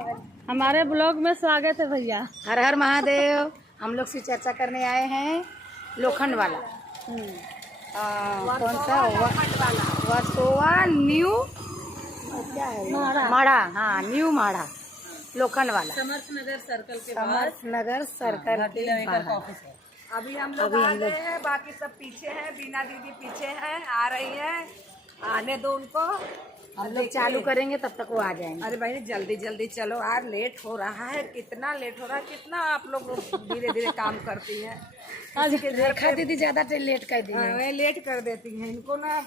हमारे ब्लॉग में स्वागत है भैया। हर हर महादेव। हम लोग से चर्चा करने आए हैं लोखंड वाला। कौन सा वर्सोवा न्यू क्या है माड़ा। हाँ, न्यू माड़ा लोखंड वाला समर्थ नगर सर्कल के समर्थ नगर सर्कल के बाहर। अभी हम लोग आ गए हैं, बाकी सब पीछे हैं। बीना दीदी पीछे हैं, आ रही हैं। आने दो उनको, हम लोग चालू करेंगे तब तक वो आ जाएंगे। अरे भाई जल्दी जल्दी चलो यार, लेट हो रहा है। कितना लेट हो रहा है, कितना आप लोग धीरे धीरे काम करती हैं। आज रेखा दीदी ज्यादा लेट कर दी है। वे लेट कर देती हैं। इनको ना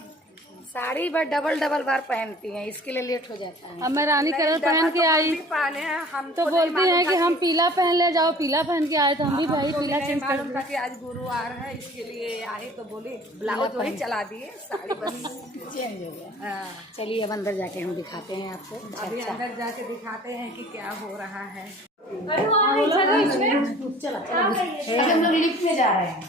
साड़ी बार डबल बार पहनती हैं, इसके लिए लेट हो जाता है। अब मैं रानी कलर पहन के आई पाने हैं हम तो बोलती हैं कि हम पीला पहन ले जाओ। पीला पहन के आए तो हम भी भाई पीला चेंज कर मालूम था कि आज गुरुवार है, इसके लिए आई तो बोली ब्लाउज वही चला दिए, साड़ी बस चेंज हो गया। चलिए अब अंदर जाके हम दिखाते हैं आपको। अभी अंदर जाके दिखाते हैं कि क्या हो रहा है। चलो हम लोग लिफ्ट में जा रहे हैं।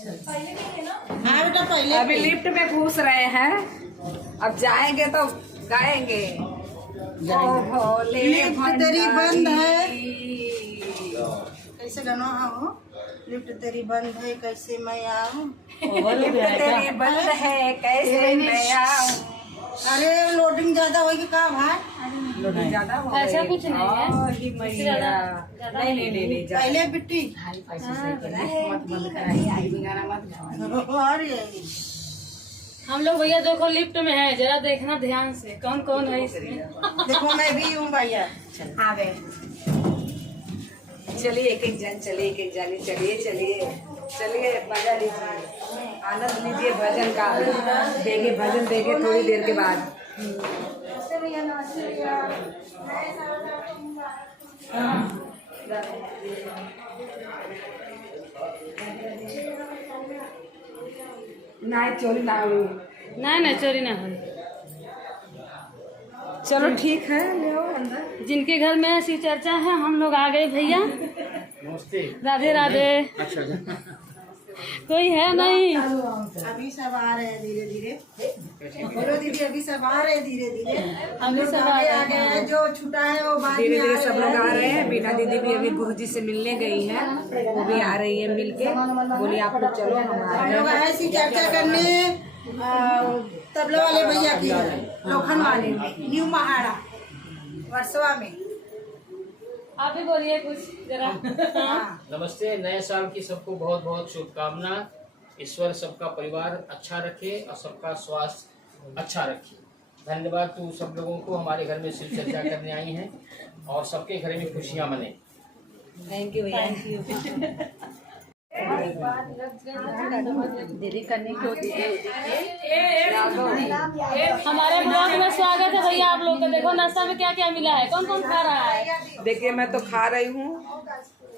हाँ बेटा, पहले अभी लिफ्ट में घुस रहे हैं, अब जाएंगे तो गाएंगे। लिफ्ट तेरी बंद है, कैसे गाना हो? लिफ्ट तेरी बंद है, कैसे मैं आऊँ? लिफ्ट तेरी बंद है, कैसे मैं आऊँ? अरे लोडिंग ज्यादा होगी का भाई? लोडिंग ज्यादा हो गई। ऐसा कुछ नहीं है। नहीं पहले बिट्टी मत बंद कराइए, गाना मत गाओ। हम लोग भैया देखो लिफ्ट में है, जरा देखना ध्यान से कौन कौन है इसमें। देखो मैं भी हूँ भैया। आ गए। चलिए एक एक जन, चलिए एक एक जानी, चलिए मजा लीजिए, आनंद लीजिए भजन का। देंगे भजन देंगे थोड़ी देर के बाद। नहीं चोरी ना हुई, नहीं चोरी ना हो। चलो ठीक है, ले आओ अंदर। जिनके घर में ऐसी चर्चा है हम लोग आ गए भैया। राधे राधे। कोई है नहीं, अभी सब आ रहे हैं धीरे धीरे। बोलो दीदी, अभी सब आ रहे हैं धीरे धीरे। अभी सब आ गए हैं, जो छूटा है वो बाद धीरे में धीरे सब लोग आ रहे हैं। बीना दीदी भी अभी गुरुजी से मिलने गई हैं, वो भी आ रही है मिलके। बोली आप लोग चलो, हम आ रहे लोग हैं। ऐसी चर्चा करने तबले वाले भैया की लोखंड वाले न्यू महाड़ा वर्सोवा में। आप भी बोलिए कुछ जरा। नमस्ते। नए साल की सबको बहुत बहुत शुभकामना। ईश्वर सबका परिवार अच्छा रखे और सबका स्वास्थ्य अच्छा रखे। धन्यवाद तू सब लोगों को हमारे घर में शिव चर्चा करने आई हैं और सबके घर में खुशियां मने। थैंक यू भैया। दीदी करने को हमारे ब्लॉग में स्वागत है भैया आप लोग का। देखो नाश्ता में क्या क्या मिला है, कौन कौन खा रहा है। देखिए मैं तो खा रही हूँ,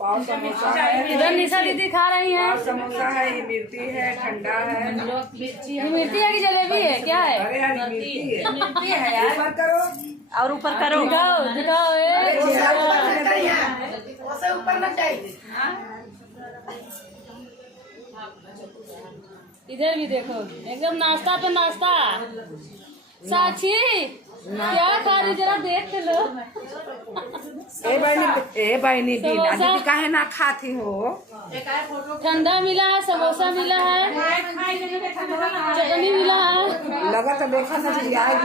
पाव समोसा है, इधर निशा दीदी खा रही हैं। पाव समोसा है, ये मिर्ची है, ठंडा है। ये मिर्ची है कि जलेबी है, क्या है? अरे यार मिर्ची है यार, ऊपर करो और ऊपर करो। दिखाओ दिखाओ। ऊपर ना चाहिए। इधर भी देखो, एकदम नाश्ता पे नाश्ता। साक्षी क्या खा रही, जरा देख लो। ए बहनी बीना दीदी काहे ना खाती हो? ठंडा मिला है, समोसा मिला है, चटनी मिला है। लगा तो देखा ना जी आज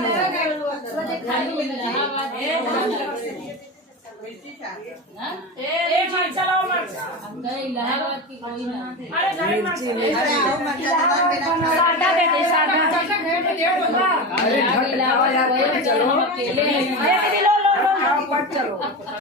इलाहाबाद की कोई ना। मिर्ची इलाहाबाद चलो। चलो।